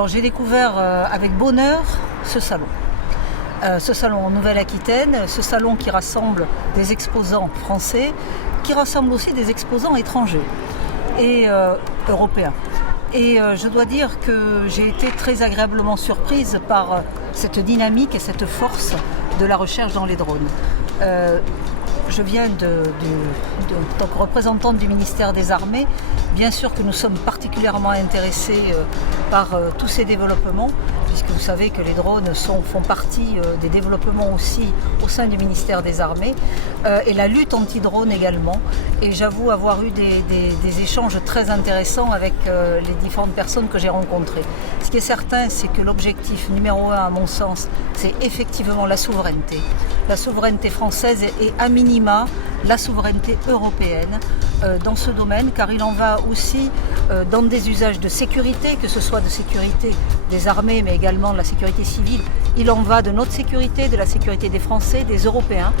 Alors j'ai découvert avec bonheur ce salon. Ce salon en Nouvelle-Aquitaine, ce salon qui rassemble des exposants français, qui rassemble aussi des exposants étrangers et européens. Et je dois dire que j'ai été très agréablement surprise par cette dynamique et cette force de la recherche dans les drones. Je viens en tant que représentante du ministère des Armées. Bien sûr que nous sommes particulièrement intéressés par tous ces développements, puisque vous savez que les drones font partie des développements aussi au sein du ministère des Armées, et la lutte anti-drone également. Et j'avoue avoir eu des échanges très intéressants avec les différentes personnes que j'ai rencontrées. Ce qui est certain, c'est que l'objectif numéro 1, à mon sens, c'est effectivement la souveraineté. La souveraineté française et à minima la souveraineté européenne dans ce domaine, car il en va aussi dans des usages de sécurité, que ce soit de sécurité des armées, mais également de la sécurité civile. Il en va de notre sécurité, de la sécurité des Français, des Européens,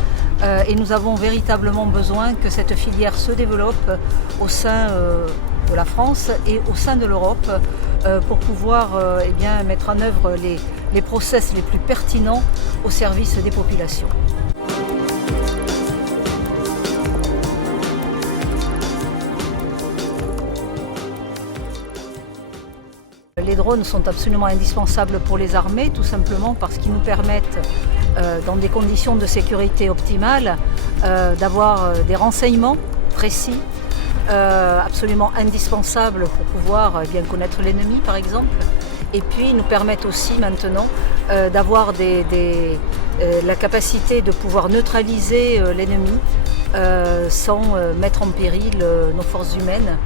et nous avons véritablement besoin que cette filière se développe au sein de la France et au sein de l'Europe pour pouvoir mettre en œuvre les process les plus pertinents au service des populations. Les drones sont absolument indispensables pour les armées, tout simplement parce qu'ils nous permettent, dans des conditions de sécurité optimales, d'avoir des renseignements précis, absolument indispensables pour pouvoir bien connaître l'ennemi, par exemple. Et puis, ils nous permettent aussi maintenant d'avoir la capacité de pouvoir neutraliser l'ennemi sans mettre en péril nos forces humaines.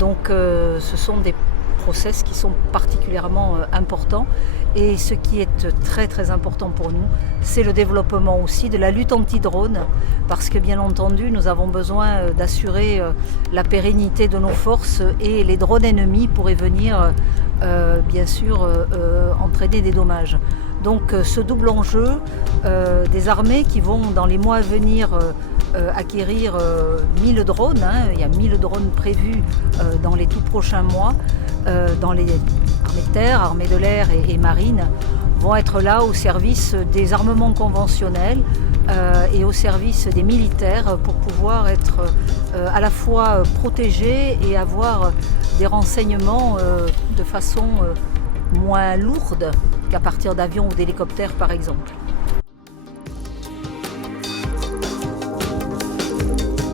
Donc, ce sont des process qui sont particulièrement importants, et ce qui est très très important pour nous, c'est le développement aussi de la lutte anti-drone, parce que bien entendu nous avons besoin d'assurer la pérennité de nos forces, et les drones ennemis pourraient venir bien sûr entraîner des dommages. Donc ce double enjeu des armées qui vont dans les mois à venir acquérir 1000 drones, il y a 1000 drones prévus dans les tout prochains mois, dans les armées de terre, armées de l'air et marine, vont être là au service des armements conventionnels et au service des militaires pour pouvoir être à la fois protégés et avoir des renseignements de façon moins lourde qu'à partir d'avions ou d'hélicoptères par exemple.